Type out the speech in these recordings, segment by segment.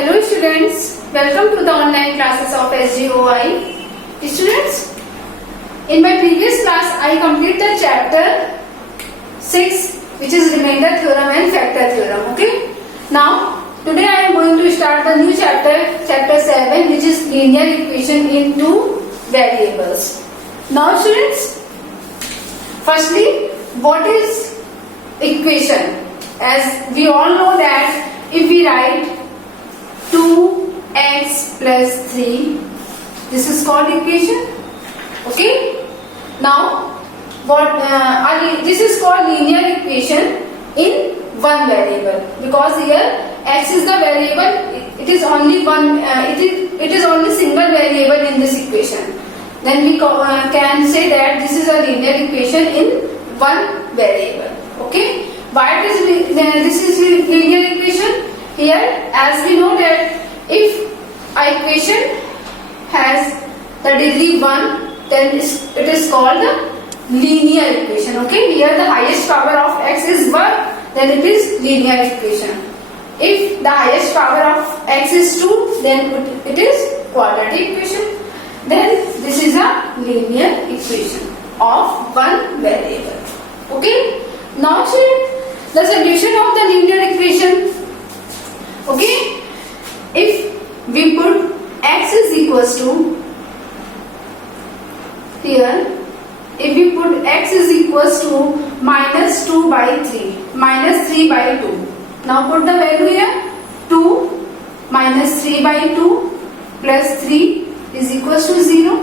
Hello students, welcome to the online classes of SGOI. Students, in my previous class I completed the chapter 6 which is remainder theorem and factor theorem. Okay. Now today I am going to start the new chapter, chapter 7, which is linear equation in two variables. Now students, firstly, what is equation? As we all know that if we write 2x plus 3, this is called equation. Okay. Now this is called linear equation in one variable, because here x is the variable, it is only one, it is only single variable in this equation. Then we can say that this is a linear equation in one variable. Okay. Why this is linear equation? Here, as we know that if a equation has the degree 1, then it is called the linear equation. Okay. Here the highest power of x is 1, then it is linear equation. If the highest power of x is 2, then it is quadratic equation. Then this is a linear equation of one variable. Okay. Now the solution of the linear equation. Okay. If we put x is equals to, here if we put x is equals to minus 2 by 3, minus 3 by 2. Now put the value here, 2 minus 3 by 2 plus 3 is equals to 0.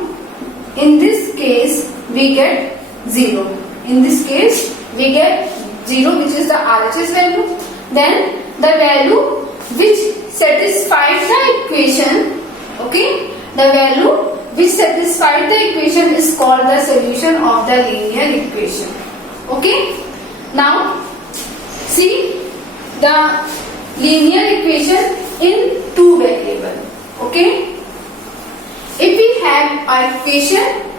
In this case we get 0. In this case we get 0, which is the RHS value. Then the value which satisfies the equation, okay, the value which satisfies the equation is called the solution of the linear equation. Okay. Now see the linear equation in two variables. Okay. If we have an equation,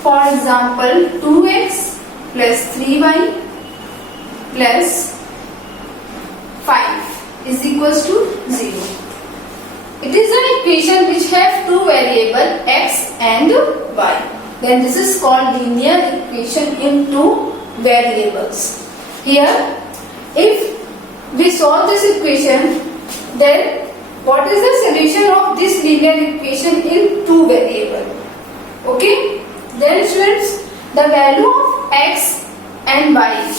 for example 2x plus 3y plus 5 is equals to 0. It is an equation which have two variables x and y. Then this is called linear equation in two variables. Here, if we solve this equation, then what is the solution of this linear equation in two variables? Okay. Then students, the value of x and y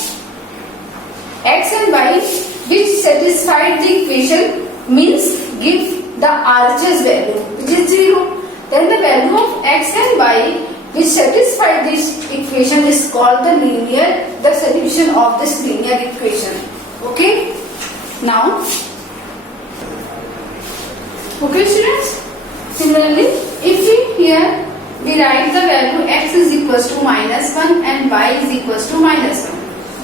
which satisfy the equation means give the RHS value, which is 0. Then the value of x and y which satisfy this equation is called the solution of this linear equation. Okay. Now, okay students, similarly if we write the value x is equals to minus 1 and y is equals to minus 1.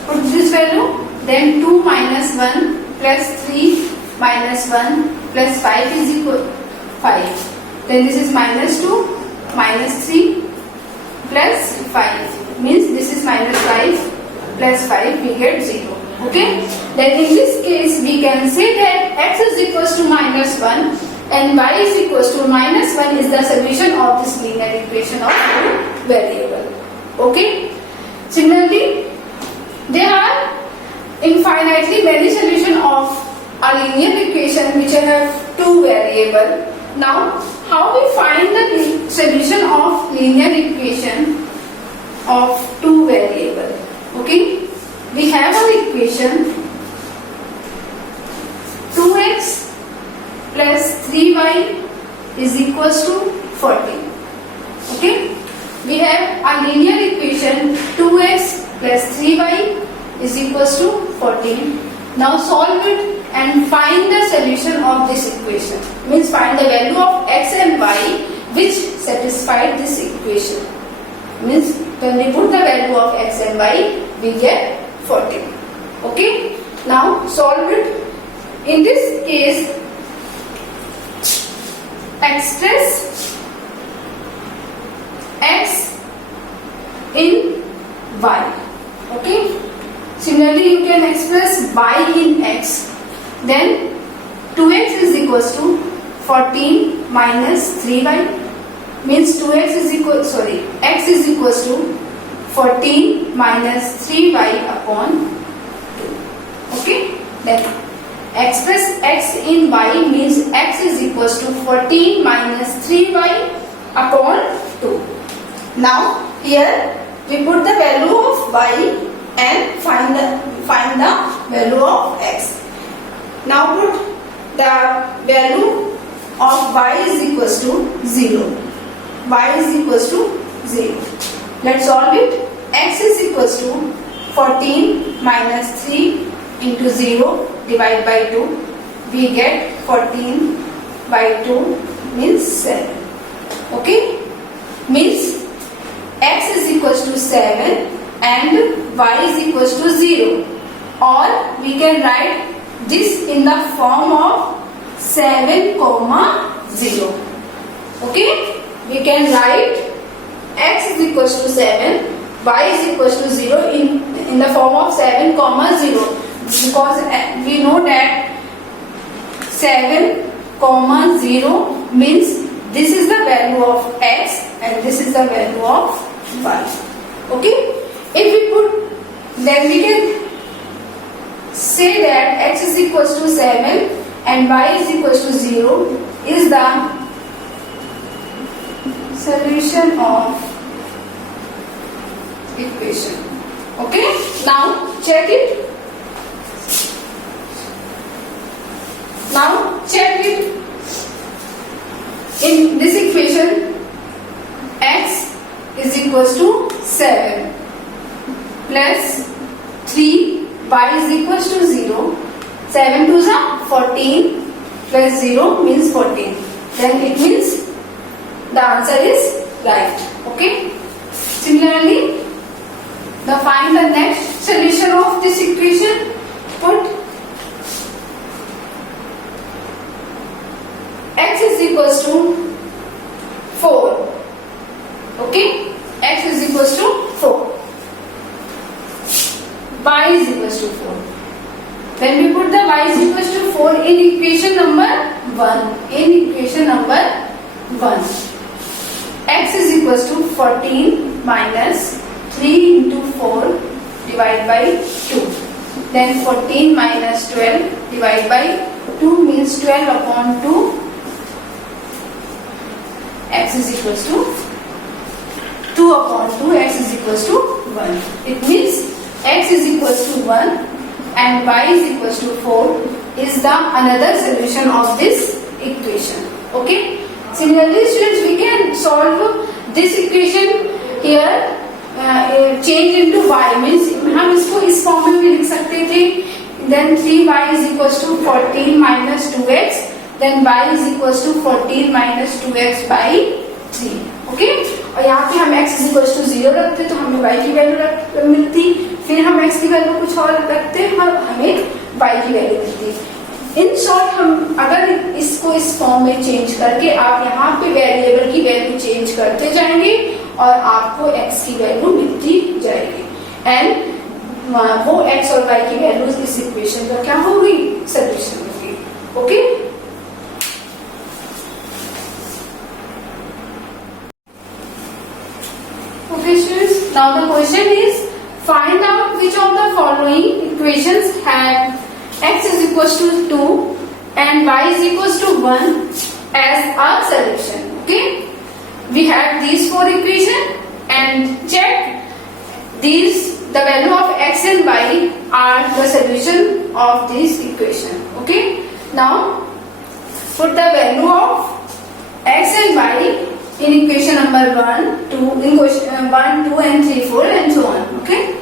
Put this value, then 2 minus 1 plus 3 minus 1 plus 5 is equal to 5. Then this is minus 2 minus 3 plus 5, means this is minus 5 plus 5, we get 0. Okay. Then in this case we can say that x is equals to minus 1 and y is equals to minus 1 is the solution of this linear equation of two variable. Okay. Similarly, there are infinitely many solutions of a linear equation which have two variable. Now, how we find the solution of linear equation of two variable? Okay, we have an equation 2x plus 3y is equals to 14. Okay, we have a linear equation 2x plus 3y is equals to 14. Now solve it and find the solution of this equation. Means find the value of x and y which satisfy this equation. Means when we put the value of x and y, we get 14. Okay. Now solve it. In this case, express x in y. Okay. Similarly, you can express y in x. Then 2x is equals to 14 minus 3y means x is equals to 14 minus 3y upon 2. Okay, then express x in y means x is equals to 14 minus 3y upon 2. Now here we put the value of y and find the value of x. Now put the value of y is equals to 0. Y is equals to 0. Let's solve it. X is equals to 14 minus 3 into 0 divided by 2. We get 14 by 2 means 7. Okay? Means x is equals to 7 and y is equals to 0. Or we can write this in the form of 7 comma 0. Okay? We can write x is equals to 7, y is equals to 0 in the form of 7 comma 0, because we know that 7 comma 0 means this is the value of x and this is the value of y. Okay, if we put, then we can say that x is equals to 7 and y is equals to 0 is the solution of equation. Okay, now check it. Now check it. In this equation, x is equals to 7 plus 3, y is equals to 0. 7 to 14 plus 0 means 14. Then it means the answer is right. Okay. Similarly, find the next solution of this equation. Put x is equals to 4. Okay, x is equals to 4. Y is equals to 4. Then we put the y is equals to 4 in equation number 1. In equation number 1, x is equals to 14 minus 3 into 4 divided by 2. Then 14 minus 12 divided by 2 means 12 upon 2. X is equals to 2 upon 2. X is equals to 1. It means x is equals to 1 and y is equals to 4 is the another solution of this equation. Okay. Similarly, students, we can solve this equation here. Change into y means हम इसको इस form में भी लिख सकते थे. Then 3y is equals to 14 minus 2x. Then y is equals to 14 minus 2x by 3. Okay? और यहाँ पे हम x is equals to 0 रखते तो हमें y की वैल्यू मिलती. फिर हम x की वैल्यू कुछ और रखते और हमें y की वैल्यू मिलती. इन शॉर्ट हम अगर इसको इस फॉर्म में चेंज करके आप यहाँ पे वेरिएबल की वैल्यू चेंज करते जाएंगे और आपको x की वैल्यू मिलती जाएगी एंड वो x और y की वैल्यू इस इक्वेशन का क्या होगी, सॉल्यूशन होगी. Okay. Okay students, now the question is find out which of the following equations have x is equals to 2 and y is equals to 1 as a solution. Okay, we have these four equations and check these, the value of x and y are the solution of this equation. Okay, now put the value of x and y in equation number 1, 2, in question 1, 2 and 3, 4 and so on. Okay,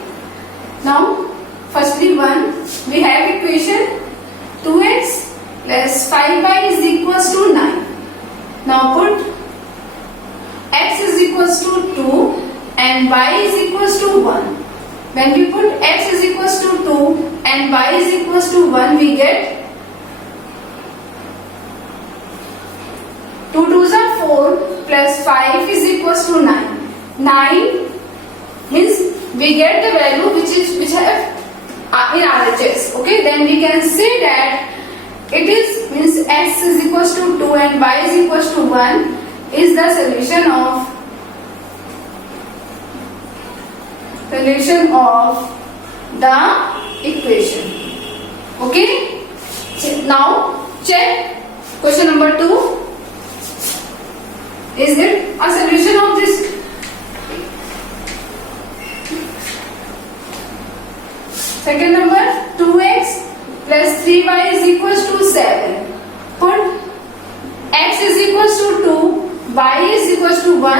now firstly 1, we have equation 2x plus 5y is equals to 9. Now put x is equals to 2 and y is equals to 1. When we put x is equals to 2 and y is equals to 1, we get 2 2s are 4 plus 5 is equals to 9. 9 means we get the value which have in RHS. Okay, then we can say that it is means x is equals to 2 and y is equals to 1 is the solution of the equation. Okay, now check question number 2. Is it a solution of this? Second number, 2x plus 3y is equals to 7. Put x is equals to 2, y is equals to 1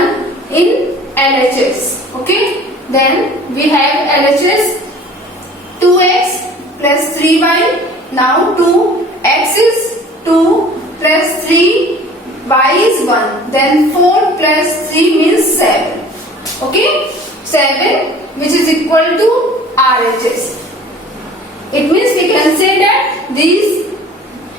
in LHS. Okay, then we have LHS 2x plus 3y. Now 2x is 2 plus 3, y is 1. Then 4 plus 3 means 7. Okay, 7 which is equal to RHS. It means we can say that these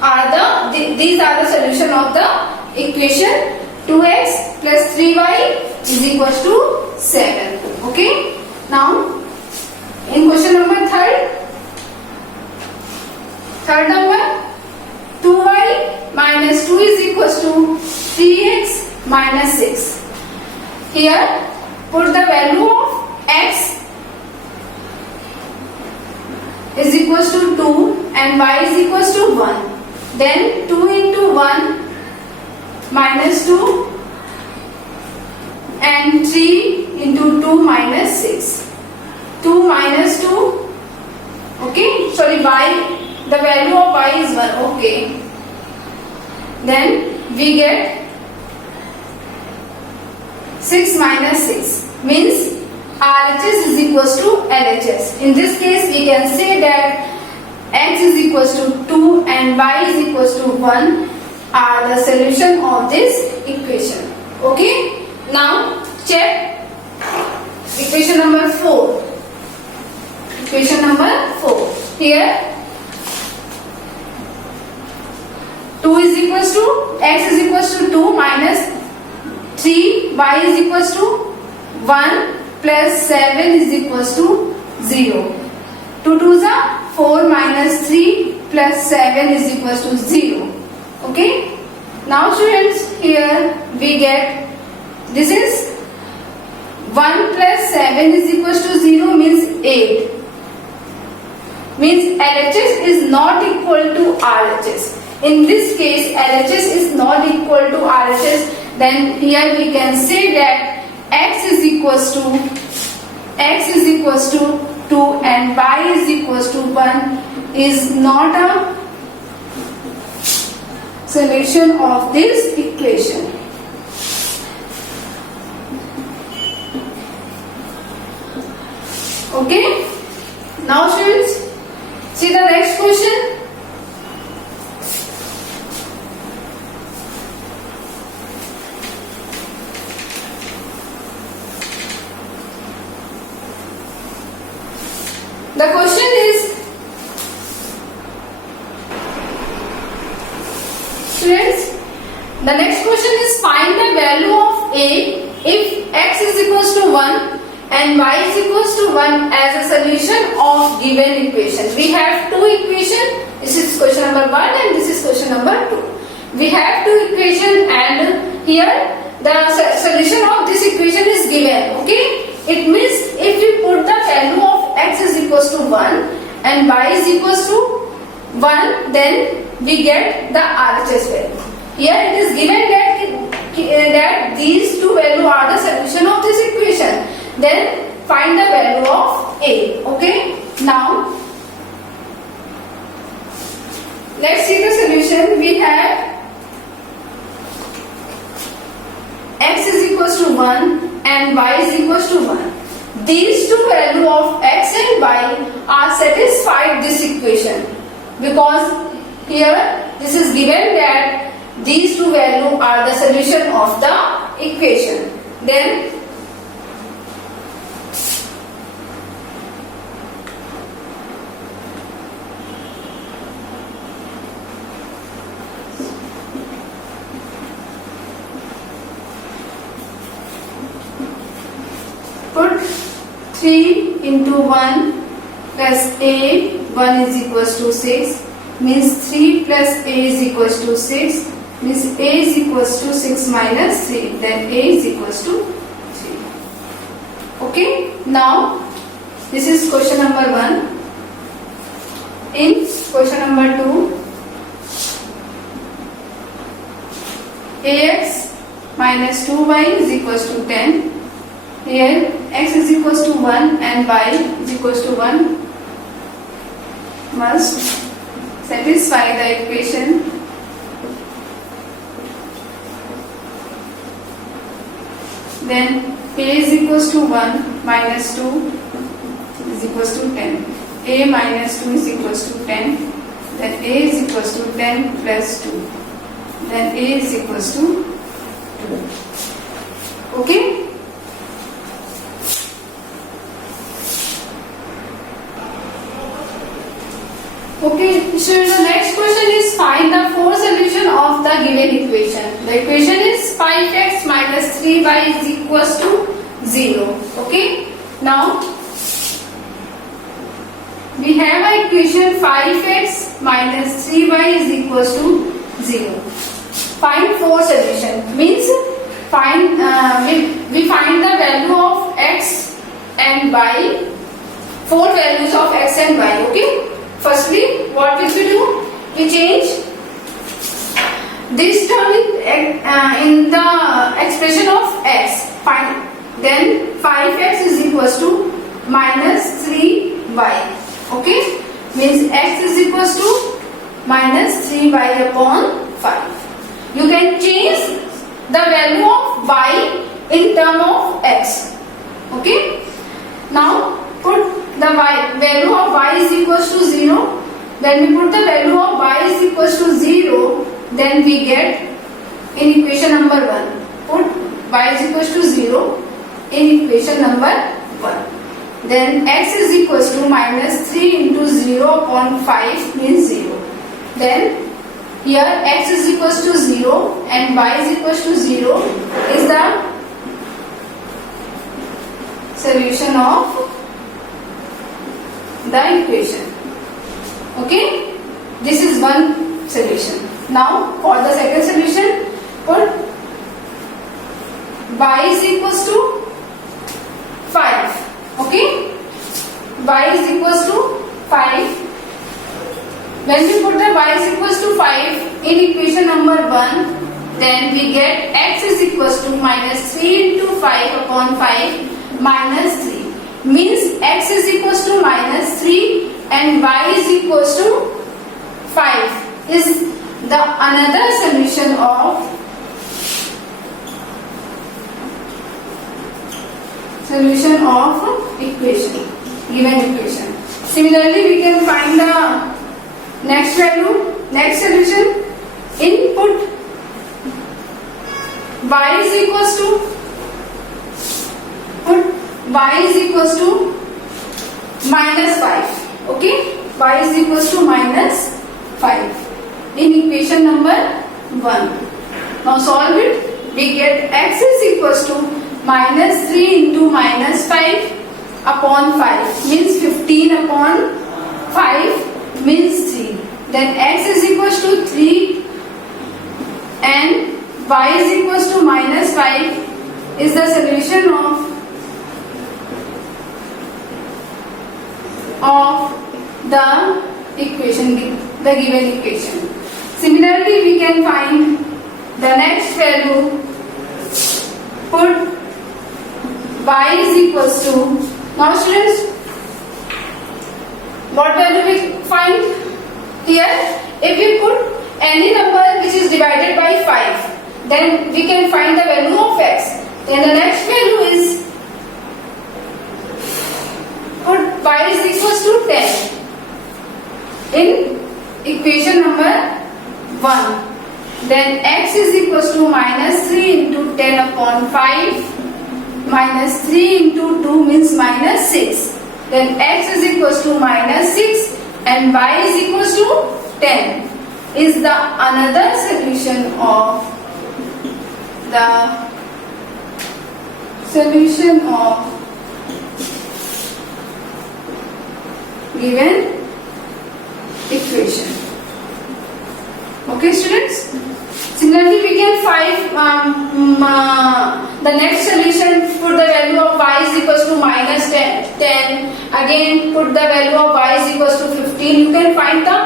are the solution of the equation 2x plus 3y is equals to 7. Okay, now in question number third number, 2y minus 2 is equals to 3x minus 6. Here put the value of x is equals to 2 and y is equals to 1. Then 2 into 1 minus 2 and 3 into 2 minus 6. 2 minus 2. Okay, sorry, y, the value of y is 1. Okay, then we get 6 minus 6 means RHS is equals to LHS. In this case we can say that x is equals to 2 and y is equals to 1 are the solution of this equation. Okay, now check equation number 4. Equation number 4. Here 2 is equals to x is equals to 2 minus 3, y is equals to 1 plus 7 is equals to 0. 2 2s are 4 minus 3 plus 7 is equals to 0. Okay, now students, here we get this is 1 plus 7 is equals to 0 means 8. Means LHS is not equal to RHS. In this case LHS is not equal to RHS. Then here we can say that x is equals to 2 and y is equals to 1 is not a solution of this equation. Okay, now students, see the next question. The question is, students, the next question is find the value of a if x is equals to 1 and y is equals to 1 as a solution of given equation. We have two equations. This is question number 1 and this is question number 2. We have two equations and here the solution of this equation is given. Okay, it means if we put the value of x is equals to 1 and y is equals to 1, then we get the RHS value. Here it is given that these two values are the solution of this equation. Then find the value of a. Okay, now let's see the solution. We have x is equals to 1 and y is equals to 1. These two values of x and y are satisfied this equation, because here this is given that these two values are the solution of the equation. Then put 3 into 1 plus a, 1 is equals to 6, means 3 plus a is equals to 6, means a is equals to 6 minus 3, then a is equals to 3. Okay, now this is question number 1. In question number 2, ax minus 2y is equals to 10. Here x is equals to 1 and y is equals to 1 must satisfy the equation then a is equals to 1 minus 2 is equals to 10. A minus 2 is equals to 10, then a is equals to 10 plus 2, then a is equals to 2. Okay? Okay, so the next question is find the fourth solution of the given equation. The equation is 5x minus 3y is equals to 0. Okay, now we have an equation 5x minus 3y is equals to 0. Find fourth solution means find we find the value of x and y, four values of x and y. Okay. Firstly, what will we do? We change this term in the expression of x. Fine. Then 5x is equals to minus 3y. Okay? Means x is equals to minus 3y upon 5. You can change the value of y in term of x. Okay? Now put the value of y is equals to 0. When we put the value of y is equals to 0, then we get in equation number 1. Put y is equals to 0 in equation number 1. Then x is equals to minus 3 into 0 upon 5 means 0. Then here x is equals to 0 and y is equals to 0 is the solution of the equation. Okay, this is one solution. Now for the second solution, put y is equals to 5. Okay, y is equals to 5. When we put the y is equals to 5 in equation number 1, then we get x is equals to minus 3 into 5 upon 5 minus 3. Means x is equals to minus 3 and y is equals to 5 is the another solution of equation, given equation. Similarly, we can find the next value, next solution. Input y is equals to y is equals to minus 5. Okay, y is equals to minus 5 in equation number 1. Now solve it. We get x is equals to minus 3 into minus 5 upon 5 means 15 upon 5 means 3. Then x is equals to 3 and y is equals to minus 5 is the solution of the equation, the given equation. Similarly, we can find the next value. Put y is equals to, now students, what value we find here? If we put any number which is divided by 5, then we can find the value of x. Then the next value is, put y is equals to 10 in equation number 1. Then x is equals to minus 3 into 10 upon 5 minus 3 into 2 means minus 6. Then x is equals to minus 6 and y is equals to 10 is the another solution of given equation. Okay, students. Similarly, we can find the next solution. Put the value of y is equals to minus 10. Again, put the value of y is equals to 15. You can find the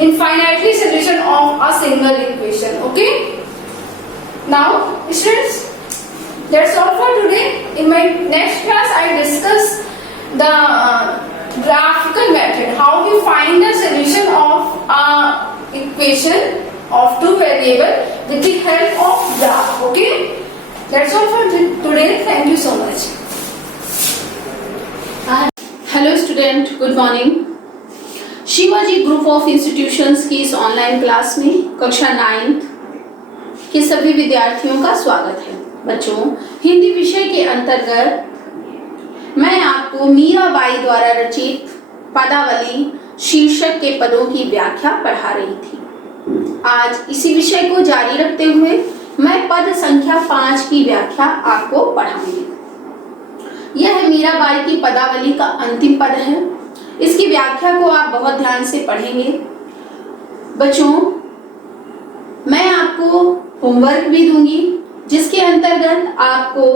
infinitely solution of a single equation. Okay. Now, students, that's all for today. In my next class, I discuss the graphical method, how we find the solution of a equation of two variable with the help of graph. Okay, that's all for today. Thank you so much. Hello student, good morning. Shivaji group of institutions की इस online class में कक्षा 9 के सभी विद्यार्थियों का स्वागत है। बच्चों, हिंदी विषय के अंतर्गत मैं आपको मीराबाई द्वारा रचित पदावली शीर्षक के पदों की व्याख्या पढ़ा रही थी। आज इसी विषय को जारी रखते हुए मैं पद संख्या 5 की व्याख्या आपको पढ़ाऊंगी। यह मीराबाई की पदावली का अंतिम पद है। इसकी व्याख्या को आप बहुत ध्यान से पढ़ेंगे। बच्चों, मैं आपको होमवर्क भी दूंगी जिसके अंतर्गत आपको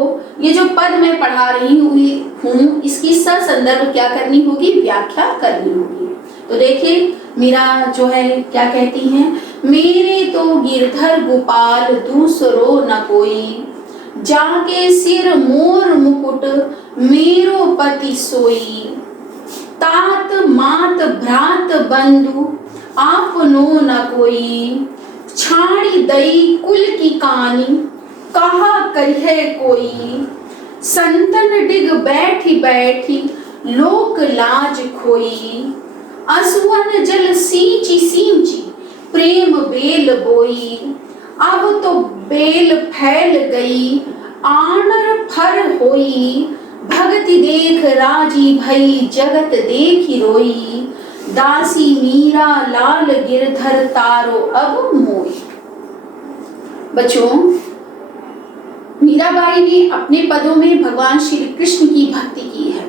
ये जो पद मैं पढ़ा रही हूँ इसकी ससंदर्भ क्या करनी होगी, व्याख्या करनी होगी। तो देखिए, मीरा जो है क्या कहती हैं, मेरे तो गिरधर गोपाल दूसरो न कोई, जाके सिर मोर मुकुट मेरो पति सोई, तात मात भ्रात बंधु आपनो न कोई, छाड़ी दई कुल की कानी कहा करिहे कोई, संतन डिग बैठी बैठी लोक लाज खोई, असुवन जल सींची सींची प्रेम बेल बोई, अब तो बेल फैल गई आनर फर होई, भगति देख राजी भई जगत देखी रोई, दासी मीरा लाल गिरधर तारो अब मोई। बच्चों, मीराबाई ने अपने पदों में भगवान श्री कृष्ण की भक्ति की है।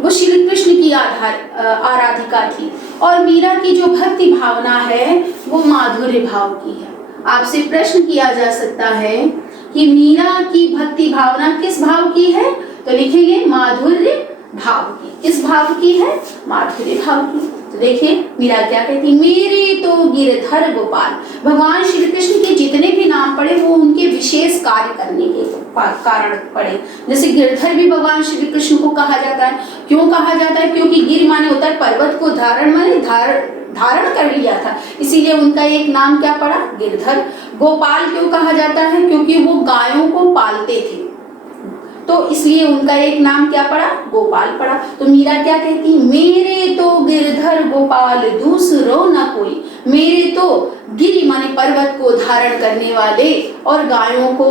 वो श्री कृष्ण की आराधिका थी और मीरा की जो भक्ति भावना है वो माधुर्य भाव की है। आपसे प्रश्न किया जा सकता है कि मीरा की भक्ति भावना किस भाव की है, तो लिखेंगे माधुर्य भाव की। किस भाव की है? माधुर्य भाव की। तो देखिए मीरा क्या कहती, मेरे तो गिरधर गोपाल। भगवान श्री कृष्ण के जितने भी नाम पड़े वो उनके विशेष कार्य करने के कारण पड़े। जैसे गिरधर भी भगवान श्री कृष्ण को कहा जाता है। क्यों कहा जाता है? क्योंकि गिर माने होता है पर्वत को, धारण माने धारण कर लिया था, इसीलिए उनका एक नाम क्या पड़ा, गिरधर। गोपाल क्यों कहा जाता है? क्योंकि वो गायों को पालते थे, तो इसलिए उनका एक नाम क्या पड़ा, गोपाल पड़ा। तो मीरा क्या कहती, मेरे तो गिरधर गोपाल दूसरो न कोई। मेरे तो गिरि माने पर्वत को धारण करने वाले और गायों को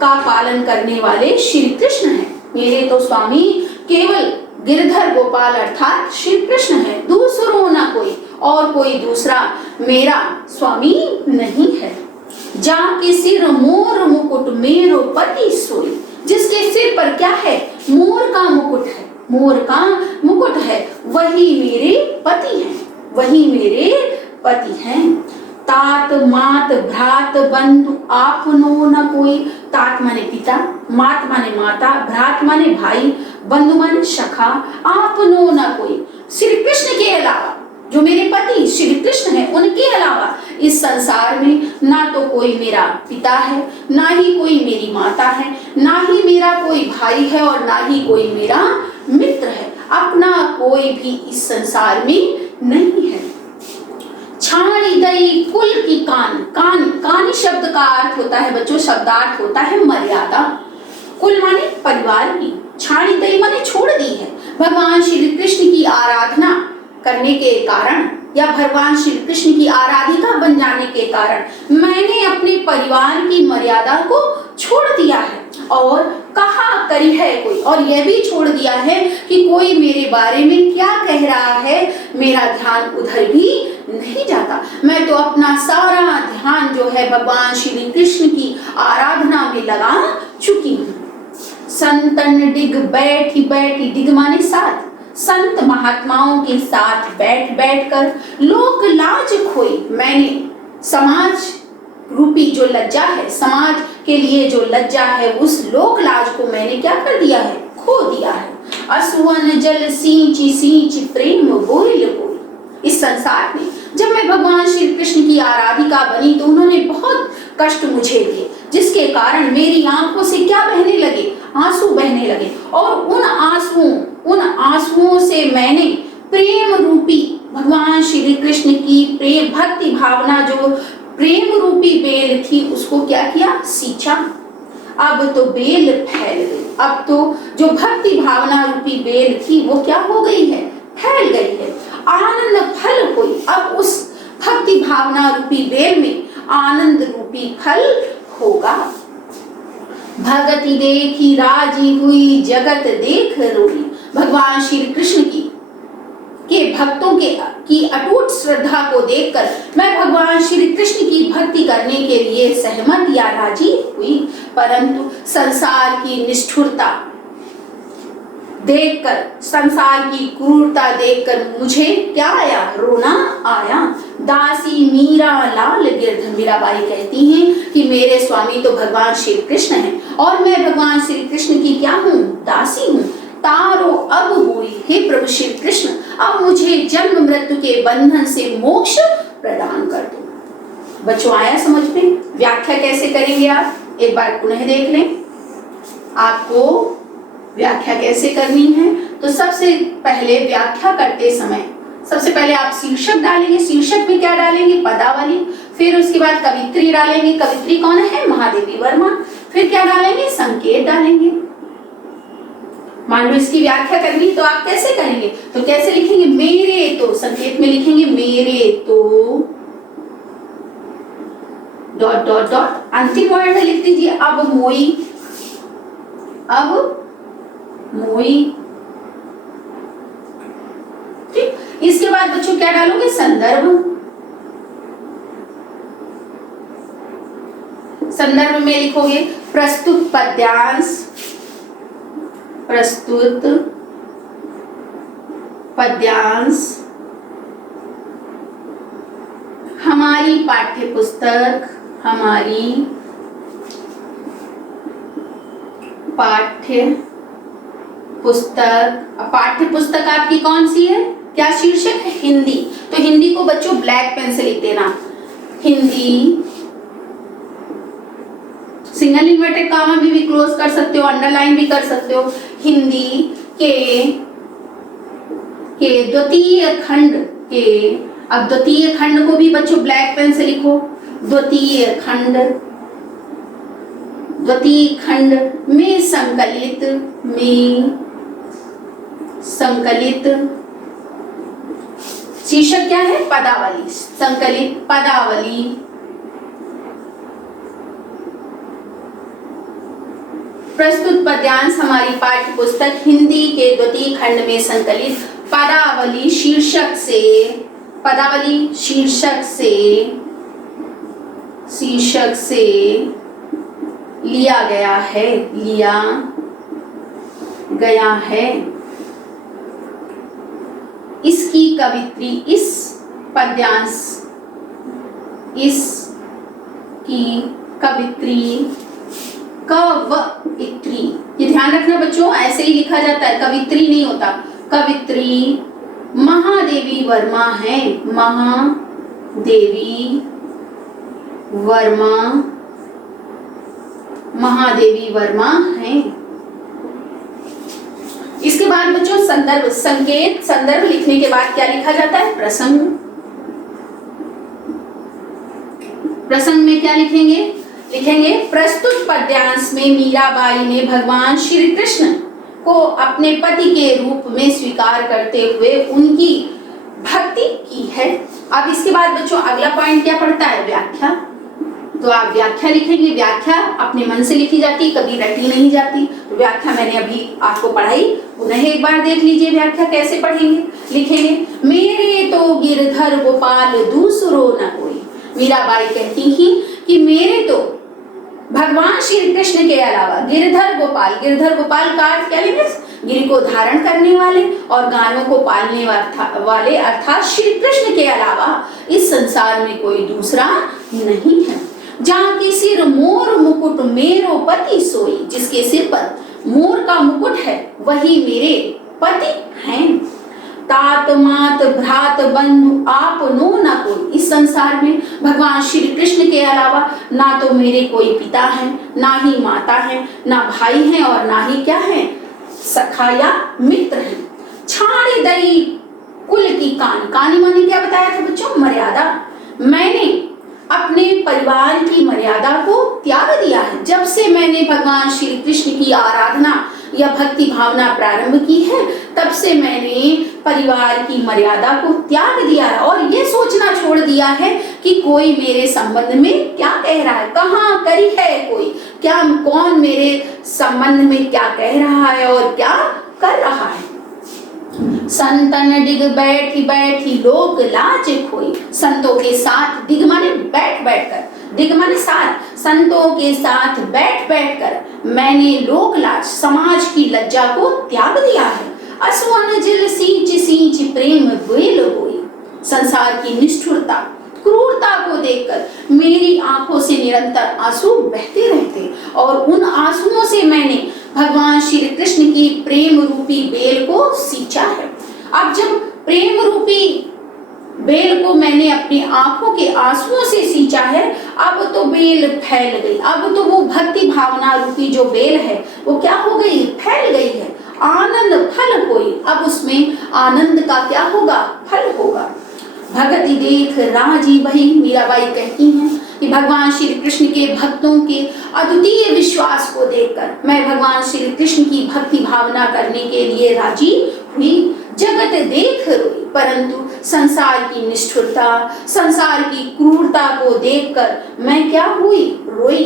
का पालन करने वाले श्री कृष्ण हैं। मेरे तो स्वामी केवल गिरधर गोपाल अर्थात श्री कृष्ण है, दूसरो न कोई, और कोई दूसरा मेरा स्वामी नहीं है। जाके सिर मोर मुकुट मेरो पति सोई। जिसके सिर पर क्या है, मोर का मुकुट है, मोर का मुकुट है, वही मेरे पति हैं, वही मेरे पति हैं। तात मात भ्रात बंधु आपनो न कोई। तात माने पिता, मात माने माता, भ्रात माने भाई, बंधु माने सखा, आपनो न कोई। श्री कृष्ण के अलावा, जो मेरे पति श्री कृष्ण है, उनके अलावा इस संसार में ना तो कोई मेरा पिता है, ना ही कोई मेरी माता है, ना ही मेरा कोई भाई है और ना ही कोई मेरा मित्र है। अपना कोई भी इस संसार में नहीं है। छाड़ी दई कुल की कानी शब्द का अर्थ होता है बच्चों, शब्दार्थ होता है मर्यादा। कुल माने परिवार की, छाड़ी दई माने छोड़ दी है। भगवान श्री कृष्ण की आराधना करने के कारण या भगवान श्री कृष्ण की आराधिका बन जाने के कारण मैंने अपने परिवार की मर्यादा को छोड़ दिया है और कहा करी है कोई, और यह भी छोड़ दिया है कि कोई मेरे बारे में क्या कह रहा है, मेरा ध्यान उधर भी नहीं जाता। मैं तो अपना सारा ध्यान जो है भगवान श्री कृष्ण की आराधना में लगा चुकी हूँ। संतन डिग बैठी बैठी, डिग माने साथ, संत महात्माओं के साथ बैठ बैठकर लोक लाज खोई मैंने। समाज रूपी जो लज्जा है, समाज के लिए जो लज्जा है, उस लोक लाज को मैंने क्या कर दिया है, खो दिया है। असुवन जल सींची सींची प्रेम बोल बोल। इस संसार में जब मैं भगवान श्री कृष्ण की आराधिका बनी तो उन्होंने बहुत कष्ट मुझे दिए, जिसके कारण मेरी आंखों से क्या बहने लगे, आंसू बहने लगे। और उन आंसुओं से मैंने प्रेम रूपी भगवान श्री कृष्ण की प्रेम भक्ति भावना, जो प्रेम रूपी बेल थी, उसको क्या किया, सींचा। अब तो बेल फैल गई। अब तो जो भक्ति भावना रूपी बेल थी वो क्या हो गई है, फैल गई है। आनंद फल हुई। अब उस भक्ति भावना रूपी बेल में आनंद रूपी फल होगा। भगति देखी राजी हुई जगत देख रोई। भगवान श्री कृष्ण के भक्तों की अटूट श्रद्धा को देखकर मैं भगवान श्री कृष्ण की भक्ति करने के लिए सहमत या राजी हुई, परंतु संसार की निष्ठुरता देखकर, संसार की क्रूरता देखकर मुझे क्या आया, रोना आया। दासी मीरा लाल गिरधर, मीराबाई कहती हैं कि मेरे स्वामी तो भगवान श्री कृष्ण हैं और मैं भगवान श्री कृष्ण की क्या हूँ, दासी हूँ। तारो अब हुई, हे प्रभु श्री कृष्ण, अब मुझे जन्म मृत्यु के बंधन से मोक्ष प्रदान कर दो। बच्चों आया समझ में? व्याख्या कैसे करेंगे आप एक बार पुनः देख लें। आपको व्याख्या कैसे करनी है, तो सबसे पहले व्याख्या करते समय सबसे पहले आप शीर्षक डालेंगे। शीर्षक में क्या डालेंगे, पदावली। फिर उसके बाद कवित्री डालेंगे। कवित्री कौन है, महादेवी वर्मा। फिर क्या डालेंगे, संकेत डालेंगे। मान लो इसकी व्याख्या करनी तो आप कैसे करेंगे, तो कैसे लिखेंगे, मेरे तो, संकेत में लिखेंगे मेरे तो डॉट डॉट डॉट, अंतिम वर्ड में लिख दीजिए अब मोई, अब मोई। ठीक, इसके बाद बच्चों क्या डालोगे, संदर्भ। संदर्भ में लिखोगे प्रस्तुत पद्यांश, प्रस्तुत पद्यांश, हमारी पाठ्य पुस्तक, हमारी पाठ्य पुस्तक। पाठ्य पुस्तक आपकी कौन सी है, क्या शीर्षक है, हिंदी। तो हिंदी को बच्चों ब्लैक पेन से लिख देना, हिंदी। सिंगल इन्वर्टेड कॉमा भी क्लोज कर सकते हो, अंडरलाइन भी कर सकते हो। हिंदी के द्वितीय खंड के, अब द्वितीय खंड को भी बच्चों ब्लैक पेन से लिखो, द्वितीय खंड, द्वितीय खंड में संकलित, में संकलित शीर्षक क्या है, पदावली, संकलित पदावली। प्रस्तुत पद्यांश हमारी पाठ्य पुस्तक हिंदी के द्वितीय खंड में संकलित पदावली शीर्षक से, पदावली शीर्षक से लिया गया है, लिया गया है। इसकी कवित्री, इस पद्यांश, इसकी कवित्री, कवित्री, ये ध्यान रखना बच्चों, ऐसे ही लिखा जाता है, कवित्री नहीं होता, कवित्री महादेवी वर्मा है, महादेवी वर्मा, महादेवी वर्मा है। इसके बाद बच्चों संदर्भ, संकेत, संदर्भ लिखने के बाद क्या लिखा जाता है, प्रसंग। प्रसंग में क्या लिखेंगे, लिखेंगे प्रस्तुत पद्यांश में मीराबाई ने भगवान श्री कृष्ण को अपने पति के रूप में स्वीकार करते हुए उनकी भक्ति की है। अब इसके बाद बच्चों अगला पॉइंट क्या पड़ता है, व्याख्या। तो आप व्याख्या लिखेंगे। व्याख्या अपने मन से लिखी जाती है, कभी रटी नहीं जाती। तो व्याख्या मैंने अभी आपको पढ़ाई, पुनः एक बार देख लीजिए व्याख्या कैसे पढ़ेंगे, लिखेंगे मेरे तो गिरधर गोपाल दूसरो न कोई। मीराबाई कहती थी कि मेरे तो भगवान श्री कृष्ण के अलावा गिरधर गोपाल, गिरधर गोपाल का अर्थ क्या लेंगे, गिर को धारण करने वाले और गायों को पालने वाले अर्थात श्री कृष्ण के अलावा इस संसार में कोई दूसरा नहीं है। जहाँ के सिर मोर मुकुट मेरो पति सोई, जिसके सिर पर मोर का मुकुट है वही मेरे पति हैं। तात मात भ्रात बंधु आपनो न कोई, इस संसार में भगवान श्री कृष्ण के अलावा ना तो मेरे कोई पिता है, ना ही माता है, ना भाई है और ना ही क्या है, सखा या मित्र है। छाड़ी दई कुल की कानी, कानी माने क्या बताया था बच्चों, मर्यादा। मैंने अपने परिवार की मर्यादा को त्याग दिया है। जब से मैंने भगवान श्री कृष्ण की आराधना या भक्ति भावना प्रारंभ की है तब से मैंने परिवार की मर्यादा को त्याग दिया है और ये सोचना छोड़ दिया है कि कोई मेरे संबंध में क्या कह रहा है, कहाँ करी है कोई, क्या कौन मेरे संबंध में क्या कह रहा है और क्या कर रहा है। संतन डिग बैठी बैठी लोक लाज खोई, संतों के साथ, डिग माने बैठ बैठ कर, डिग माने साथ, संतों के साथ बैठ बैठ कर मैंने लोक लाज समाज की लज्जा को त्याग दिया है। असुवन जिल सींच सींच प्रेम वेल होई, संसार की निष्ठुरता क्रूरता को देखकर मेरी आंखों से निरंतर आंसू बहते रहते और उन आंसुओं से मैंने भगवान श्री कृष्ण की प्रेम रूपी बेल को सींचा है। अब जब प्रेम रूपी बेल को मैंने अपनी आंखों के आंसुओं से सींचा है, अब तो बेल फैल गई, अब तो वो भक्ति भावना रूपी जो बेल है वो क्या हो गई, फैल गई है। आनंद फल कोई, अब उसमें आनंद का क्या होगा, फल होगा। भगति देख राजी भई, मीराबाई कहती हैं कि भगवान श्री कृष्ण के भक्तों के अद्वितीय विश्वास को देखकर मैं भगवान श्री कृष्ण की भक्ति भावना करने के लिए राजी हुई। जगत देख रोई, परंतु संसार की निष्ठुरता, संसार की क्रूरता को देखकर मैं क्या हुई, रोई।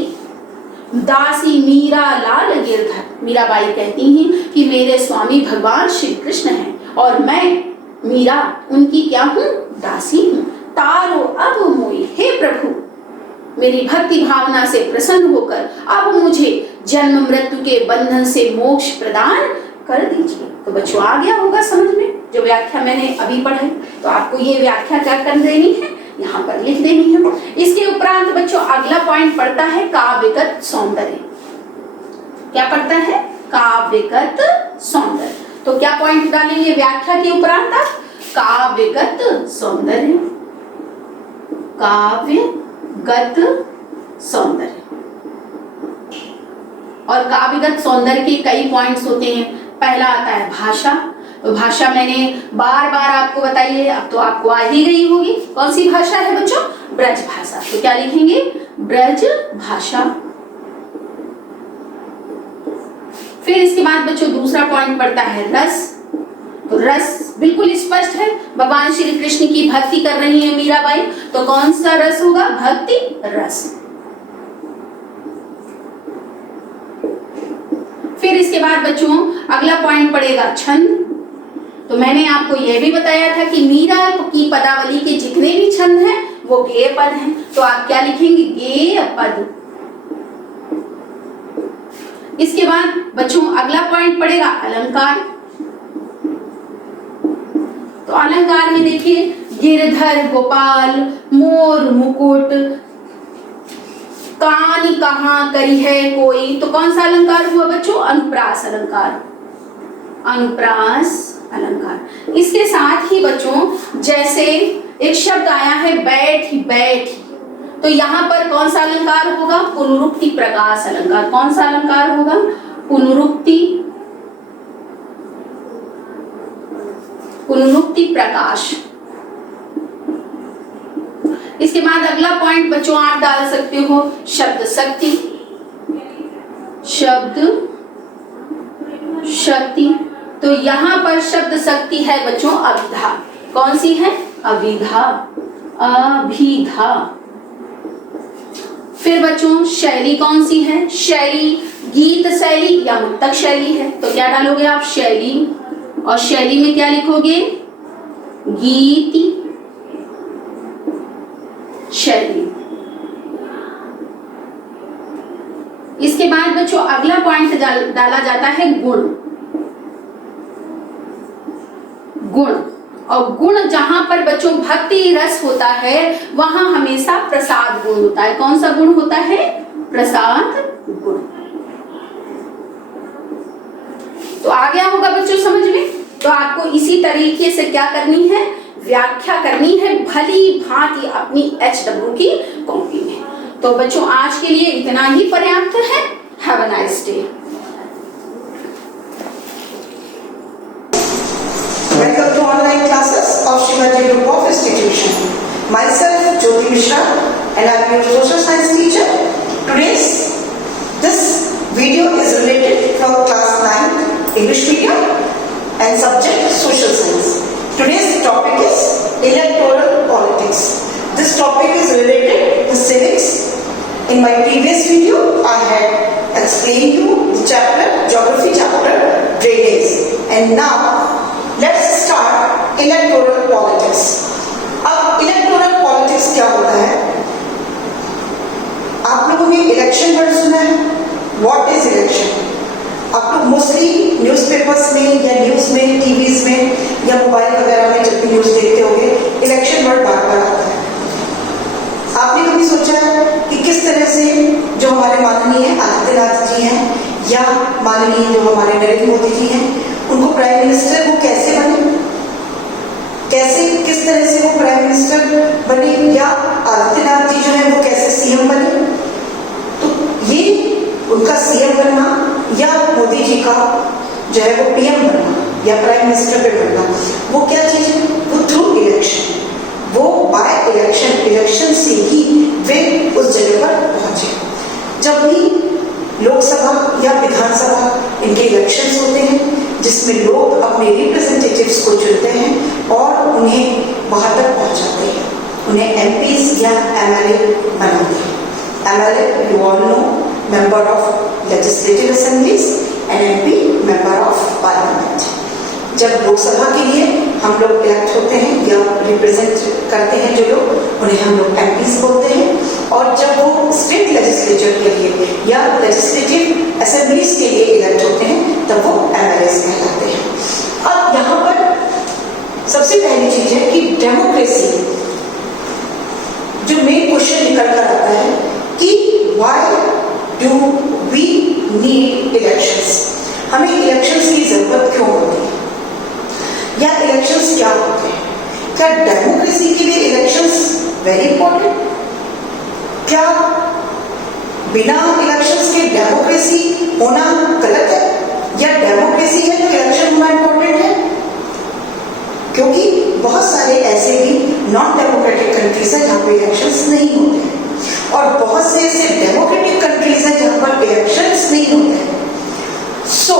दासी मीरा लाल गिरधर, मीराबाई कहती हैं कि मेरे स्वामी भगवान श्री कृष्ण हैं और मैं मीरा उनकी क्या हूँ, दासी हूँ। तारो अब मोई, हे प्रभु मेरी भक्ति भावना से प्रसन्न होकर अब मुझे जन्म मृत्यु के बंधन से मोक्ष प्रदान कर दीजिए। तो बच्चों आ गया होगा समझ में जो व्याख्या मैंने अभी पढ़ी, तो आपको ये व्याख्या क्या कर देनी है, यहाँ पर लिख देनी है। इसके उपरांत बच्चों अगला पॉइंट पड़ता है काव्यगत सौंदर्य। क्या पड़ता है, काव्यगत सौंदर्य। तो क्या पॉइंट डालेंगे व्याख्या के उपरांत आप, काव्यगत सौंदर्य, काव्यगत सौंदर्य। और काव्यगत सौंदर्य के कई पॉइंट्स होते हैं। पहला आता है भाषा। तो भाषा मैंने बार बार आपको बताई है, अब तो आपको आ ही गई होगी। कौन सी भाषा है बच्चों, ब्रज भाषा। तो क्या लिखेंगे, ब्रज भाषा। फिर इसके बाद बच्चों दूसरा पॉइंट पड़ता है रस। तो रस बिल्कुल स्पष्ट है, भगवान श्री कृष्ण की भक्ति कर रही है मीराबाई, तो कौन सा रस होगा, भक्ति रस। फिर इसके बाद बच्चों अगला पॉइंट पड़ेगा छंद। तो मैंने आपको यह भी बताया था कि मीरा की पदावली के जितने भी छंद हैं वो गेय पद हैं। तो आप क्या लिखेंगे, गेय पद। इसके बाद बच्चों अगला पॉइंट पड़ेगा अलंकार। तो अलंकार में देखिए गिरधर गोपाल, मोर मुकुट, कान कहाँ करी है कोई, तो कौन सा अलंकार हुआ बच्चों, अनुप्रास अलंकार, अनुप्रास अलंकार। इसके साथ ही बच्चों जैसे एक शब्द आया है बैठ बैठ, तो यहाँ पर कौन सा अलंकार होगा, पुनरुक्ति प्रकाश अलंकार। कौन सा अलंकार होगा, पुनरुक्ति, पुनरुक्ति प्रकाश। इसके बाद अगला पॉइंट बच्चों आप डाल सकते हो शब्द शक्ति, शब्द शक्ति। तो यहाँ पर शब्द शक्ति है बच्चों अभिधा। कौन सी है, अभिधा, अभिधा। फिर बच्चों शैली कौन सी है, शैली गीत शैली या मुक्तक शैली है। तो क्या डालोगे आप, शैली, और शैली में क्या लिखोगे, गीति शैली। इसके बाद बच्चों अगला पॉइंट डाला जाता है गुण। गुण, और गुण जहां पर बच्चों भक्ति रस होता है वहां हमेशा प्रसाद गुण होता है। कौन सा गुण होता है? प्रसाद गुण। तो आ गया होगा बच्चों समझ में। तो आपको इसी तरीके से क्या करनी है? व्याख्या करनी है भली भांति अपनी HW की कॉपी में। तो बच्चों आज के लिए इतना ही पर्याप्त है। Have a nice day. Welcome to online classes of Shivaji Group of Institution. Myself, Jyoti Mishra, and I am your social science teacher. This video is related from class 9 English medium and subject social science. Today's topic is electoral politics. This topic is related to civics. In my previous video, I had explained you the chapter, geography chapter, drainage. And now, let's start electoral politics. अब electoral politics क्या होता है? आप लोगों ने election word सुना है? What is election? आप लोग मोस्टली न्यूज़पेपर्स में या न्यूज़ में, टीवीज में या मोबाइल वगैरह में जब भी न्यूज़ देखते होंगे, इलेक्शन वर्ड बार बार आता है। आपने कभी सोचा कि किस तरह से जो हमारे माननीय आदित्यनाथ जी हैं या माननीय जो हमारे नरेंद्र मोदी जी हैं, उनको प्राइम मिनिस्टर वो कैसे बने? कैसे, किस तरह से वो प्राइम मिनिस्टर बने, या आदित्यनाथ जी जो है वो कैसे सीएम बने? तो ये उनका सीएम बनना या मोदी जी का जो है वो पीएम बनना या प्राइम मिनिस्टर पे बनना, वो क्या चीज है? वो थ्रू इलेक्शन, वो बाय इलेक्शन, इलेक्शन से ही वे उस जगह पर पहुंचे। जब भी लोकसभा या विधानसभा इनके इलेक्शंस होते हैं जिसमें लोग अपने रिप्रेजेंटेटिव्स को चुनते हैं और उन्हें वहां तक पहुंचाते हैं, उन्हें एमपीज या एमएलए बनाते हैं। MLA you all know, member of legislative assemblies and MP member of parliament. जब लोकसभा के लिए हम लोग इलेक्ट होते हैं या रिप्रेजेंट करते हैं जो लोग, उन्हें हम लोग एमपीज बोलते हैं। और जब वो स्टेट लेजिस्लेचर के लिए या लेजिस्लेटिव असेंबलीज के लिए इलेक्ट होते हैं तब वो एमएलएस कहलाते हैं। अब यहाँ पर सबसे पहली चीज है कि डेमोक्रेसी, जो मेन क्वेश्चन निकल कर आता है कि why Do we need elections? हमें इलेक्शंस की जरूरत क्यों होती है, या इलेक्शंस क्या होते हैं? क्या डेमोक्रेसी के लिए इलेक्शंस वेरी इंपॉर्टेंट? क्या बिना इलेक्शंस के डेमोक्रेसी होना गलत है, या डेमोक्रेसी है तो इलेक्शन होना इंपॉर्टेंट है? क्योंकि बहुत सारे ऐसे भी नॉन डेमोक्रेटिक कंट्रीज हैं जहां पे इलेक्शंस नहीं होते हैं, और बहुत से ऐसे डेमोक्रेटिक कंट्रीज हैं जहां पर इलेक्शंस नहीं होते हैं। सो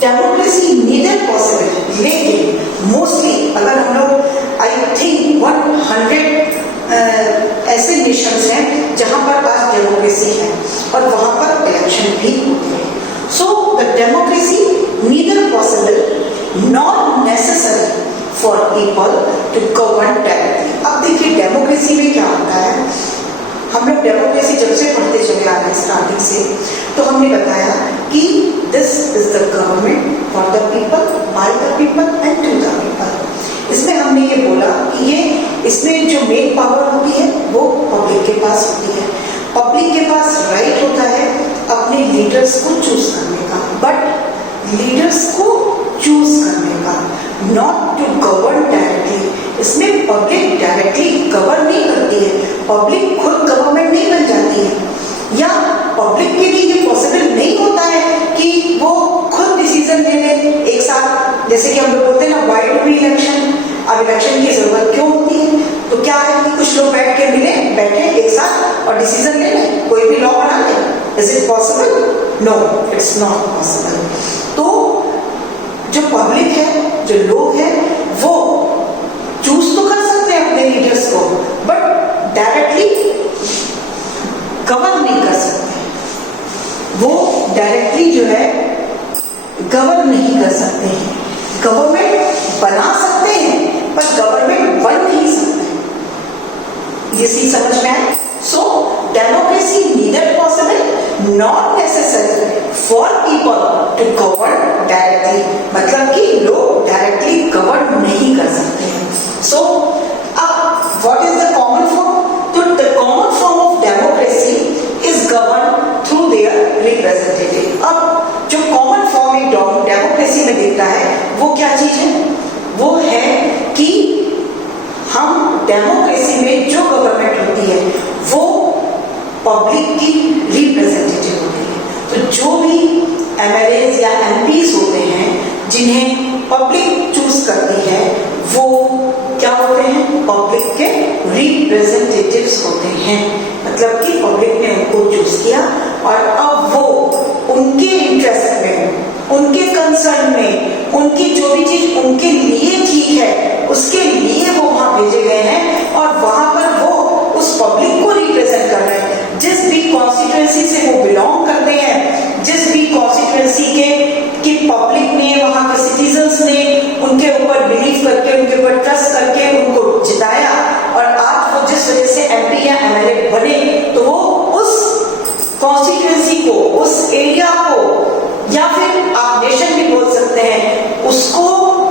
डेमोक्रेसी नीदर पॉसिबल है, लेकिन मोस्टली अगर हम लोग आई थिंक 100 ऐसे नेशंस हैं जहां पर आज डेमोक्रेसी है और वहां पर इलेक्शन भी होते हैं। So the democracy neither possible not necessary for people to govern directly. अब देखिए डेमोक्रेसी में क्या होता है, हम लोग डेमोक्रेसी जब से पढ़ते चले आ रहे हैं स्टार्टिंग से, तो हमने बताया कि this is the government for the people, by the people and to the people. इसमें हमने ये बोला कि ये इसमें जो मेन पावर होती है वो पब्लिक के पास होती है। पब्लिक के पास राइट होता है अपने लीडर्स को चूज करने का, बट लीडर्स को चूज करने का, नॉट टू गवर्न डायरेक्टली। इसमें पब्लिक डायरेक्टली गवर्न नहीं करती है, पब्लिक खुद गवर्नमेंट नहीं बन जाती है, या पब्लिक के लिए ये पॉसिबल नहीं होता है कि वो खुद डिसीजन ले ले एक साथ। जैसे कि हम लोग बोलते हैं ना, व्हाई डू वी इलेक्शन? अब इलेक्शन की जरूरत क्यों होती है? तो क्या है कि कुछ लोग बैठ के बैठे एक साथ और डिसीजन ले लें, कोई भी लॉ बना ले। Is it possible? No, it's not possible. तो जो पब्लिक है, जो लोग हैं, वो चूज तो कर सकते हैं अपने लीडर्स को, बट डायरेक्टली गवर्न नहीं कर सकते। वो डायरेक्टली जो है गवर्न नहीं कर सकते हैं। गवर्नमेंट बना सकते हैं पर गवर्नमेंट बन नहीं सकते। ये चीज समझ में आए? So democracy neither possible not necessary for people to govern directly, मतलब कि लोग डायरेक्टली गवर्न नहीं मिलता है वो क्या चीज है? वो है कि हम डेमोक्रेसी में जो गवर्नमेंट होती है वो पब्लिक की रिप्रेजेंटेटिव होती है। तो जो भी एमएलएज या एमपीज होते हैं जिन्हें पब्लिक चूज करती है वो क्या होते हैं? पब्लिक के रिप्रेजेंटेटिव्स होते हैं। मतलब कि पब्लिक ने उनको चूज किया और अब वो उनके इंटरेस्ट में, उनके कंसर्न में, उनकी जो भी चीज उनके लिए ठीक है उसके लिए वो वहां भेजे गए हैं और वहां पर वो उस पब्लिक को रिप्रेजेंट कर रहे हैं। जिस भी कॉन्स्टिट्यूएंसी से वो बिलोंग करते हैं, जिस भी कॉन्स्टिट्यूएंसी की पब्लिक ने, वहां के सिटीजन्स ने उनके ऊपर बिलीव करके, उनके ऊपर ट्रस्ट करके उनको जिताया और आज वो जिस वजह से एमपी या एमएलए बने तो वो उस कॉन्स्टिट्यूएंसी को, उस एरिया को या फिर आप नेशन भी बोल सकते हैं उसको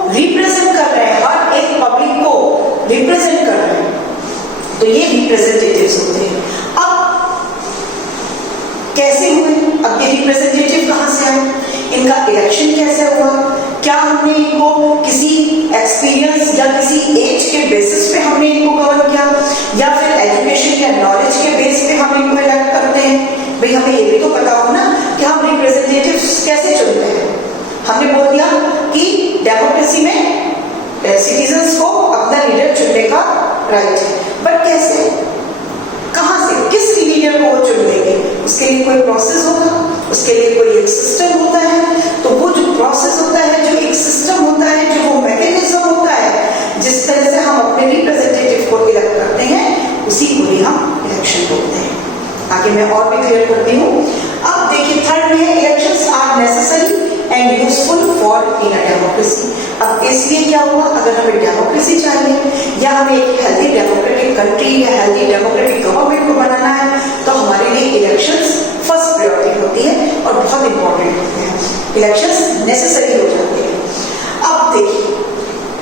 रिप्रेजेंट कर रहे हैं, हर एक पब्लिक को रिप्रेजेंट कर रहे हैं। तो ये रिप्रेजेंटेटिव्स होते हैं। अब कैसे हुए? अब ये रिप्रेजेंटेटिव कहां से आए? इनका इलेक्शन कैसे हुआ? क्या हमने इनको किसी एक्सपीरियंस या किसी एज के बेसिस पे हमने इनको गवर्न किया या फिर एजुकेशन या नॉलेज के बेस पे हम इनको इलेक्ट करते हैं? भाई हमें ये भी तो पता हो ना कि हम रिप्रेजेंटेटिव्स कैसे चुनते हैं। हमने बोल दिया कि डेमोक्रेसी में सिटीजन्स को अपना लीडर चुनने का राइट है, बट कैसे, कहां से, किस लीडर को वो चुन लेंगे? उसके लिए कोई प्रोसेस होगा, उसके लिए कोई एक सिस्टम होता है। तो वो जो प्रोसेस होता है, जो एक सिस्टम होता है, जो वो मैकेनिज्म होता है जिस तरह से हम अपने रिप्रेजेंटेटिव को इलेक्ट करते हैं उसी को ही हम इलेक्शन बोलते हैं। आगे मैं और भी क्लियर करती हूँ। अब देखिए थर्ड में है elections are necessary and useful for in a democracy. अब इसलिए क्या हुआ, अगर हमें डेमोक्रेसी चाहिए या हमें एक हेल्दी डेमोक्रेटिक कंट्री या हेल्दी डेमोक्रेटिक गवर्नमेंट को बनाना है तो हमारे लिए इलेक्शंस फर्स्ट प्रायोरिटी होती है और बहुत इंपॉर्टेंट होते हैं। इलेक्शंस नेसेसरी हो जाते हैं। अब देखिए,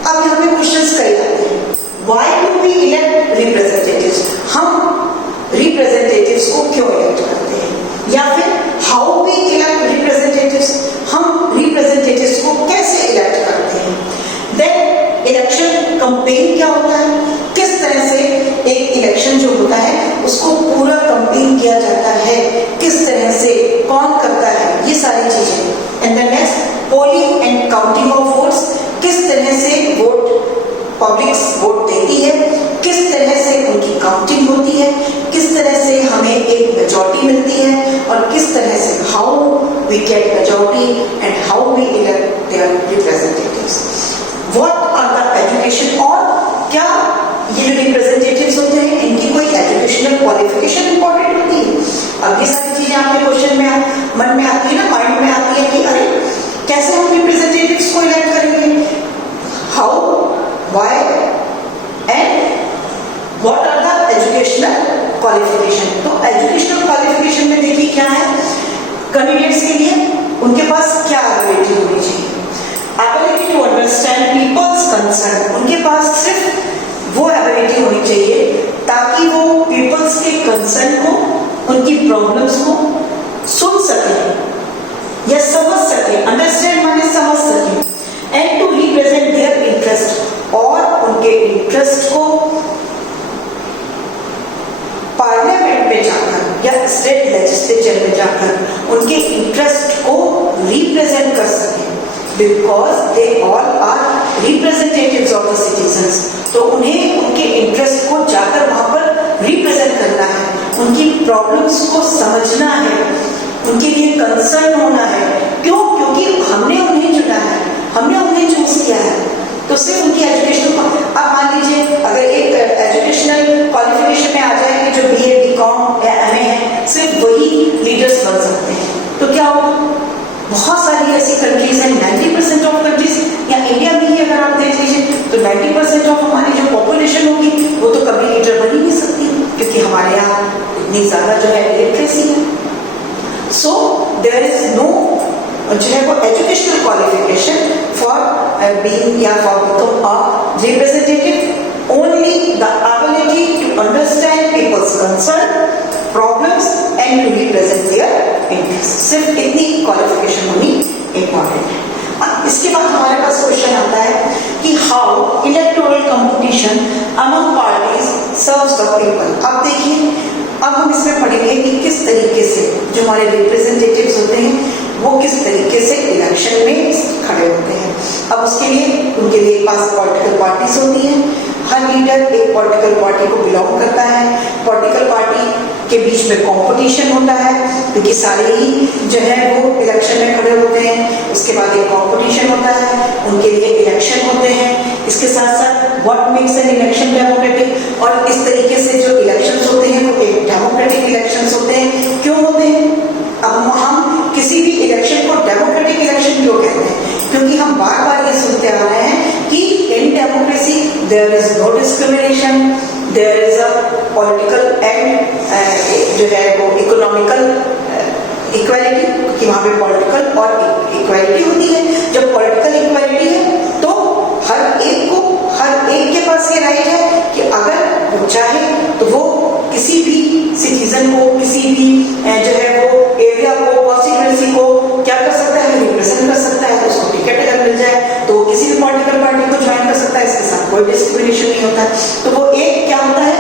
अब यहाँ पे क्वेश्चंस कई आते हैं। Why do we elect representatives? हम रिप्रेजेंटेटिव्स को क्यों इलेक्ट करते हैं? या फिर हाउ वी इलेक्ट रिप्रेजेंटेटिव्स? हम रिप्रेजेंटेटिव्स को कैसे इलेक्ट करते हैं? देन इलेक्शन कैंपेन क्या होता है? किस तरह से एक इलेक्शन जो होता है उसको पूरा कैंपेन किया जाता है, किस तरह से, कौन करता है, ये सारी चीजें। And the next polling and counting of votes, किस तरह से वोट पब्लिक वोट देती है, किस तरह से उनकी काउंटिंग होती है, किस तरह से हमें एक मेजॉरिटी मिलती है और किस तरह से how we get majority and how we elect their representatives. What are the education, और क्या ये जो रिप्रेजेंटेटिव्स होते हैं इनकी कोई एजुकेशनल क्वालिफिकेशन इंपॉर्टेंट होती है? अब ये सारी चीजें आपके क्वेश्चन में मन में आती है ना, माइंड में आती है कि अरे कैसे हम रिप्रेजेंटेटिव्स को इलेक्ट करेंगे, how, why and what are the educational qualification. तो एजुकेशनल क्वालिफिकेशन में देखिए क्या है कैंडिडेट्स के लिए, उनके पास क्या एबिलिटी होनी चाहिए? Ability to understand people's concern. उनके पास सिर्फ वो एबिलिटी होनी चाहिए ताकि वो पीपल्स के कंसर्न को, उनकी प्रॉब्लम्स को सुन सके या समझ सके। अंडरस्टैंड माने समझ सके। And to represent their interest, और उनके इंटरेस्ट को पार्लियामेंट में जाकर या स्टेट लेजिस्लेचर में जाकर उनके इंटरेस्ट को रिप्रेजेंट कर सके। Because they all are representatives of the citizens. तो उन्हें उनके इंटरेस्ट को जाकर वहां पर रिप्रेजेंट करना है, उनकी प्रॉब्लम्स को समझना है, उनके लिए कंसर्न होना है। क्यों? क्योंकि हमने उन्हें चुना है, हमने उन्हें चूज किया है। तो सिर्फ उनकी एजुकेशनल, अब मान लीजिए अगर एक एजुकेशनल क्वालिफिकेशन में आ जाए कि जो बीए, बीकॉम या एमए है, सिर्फ वही लीडर्स बन सकते हैं, तो क्या होगा? बहुत सारी ऐसी कंट्रीज हैं, 90% ऑफ कंट्रीज, या इंडिया में ही अगर आप देख लीजिए तो 90% ऑफ हमारी जो पॉपुलेशन होगी वो तो कभी लीडर बन ही नहीं सकती, क्योंकि हमारे यहाँ इतनी ज्यादा जो है इलिटरेसी है। सो देयर इज नो जो है वो एजुकेशनल क्वालिफिकेशन फॉर बीइंग या for become a representative, only the ability to understand people's concern, problems and to represent their interest. सिर्फ इतनी क्वालिफिकेशन होनी इंपॉर्टेंट है। अब इसके उसके बाद हमारे पास क्वेश्चन आता है कि how electoral competition among parties serves the people. अब देखिए, अब हम इसमें पढ़ेंगे कि किस तरीके से जो हमारे रिप्रेजेंटेटिव्स होते हैं वो किस तरीके से इलेक्शन में खड़े होते हैं। अब उसके लिए उनके लिए पास पॉलिटिकल पार्टीज होती हैं, हर लीडर एक पॉलिटिकल पार्टी को बिलोंग करता है, पॉलिटिकल पार्टी के बीच में कंपटीशन होता है क्योंकि सारे ही जो है वो इलेक्शन में खड़े होते हैं। उसके बाद एक कंपटीशन होता है, उनके लिए इलेक्शन होते हैं। इसके साथ साथ what makes an election democratic, और इस तरीके से जो इलेक्शंस होते हैं वो एक डेमोक्रेटिक इलेक्शंस होते हैं। क्यों होते हैं? अब हम किसी भी इलेक्शन को डेमोक्रेटिक इलेक्शन क्यों कहते हैं? क्योंकि हम बार बार ये सुनते आ रहे हैं कि in democracy there is no discrimination, there is a political and जो है वो इकोनॉमिकल इक्वालिटी, कि वहाँ पे पॉलिटिकल और इक्वालिटी होती है। जब पॉलिटिकल इक्वालिटी है तो हर एक के पास ये राइट है कि अगर वो चाहे तो वो किसी भी सिटीजन को, किसी भी जो है वो एरिया को, कॉन्स्टिट्यूएंसी को क्या कर सकता है, रिप्रेजेंट कर सकता है। उसको टिकट अगर मिल जाए तो किसी भी पॉलिटिकल पार्टी को ज्वाइन कर सकता है, इसके साथ कोई डिस्क्रिमिनेशन नहीं होता है। तो वो एक क्या होता है,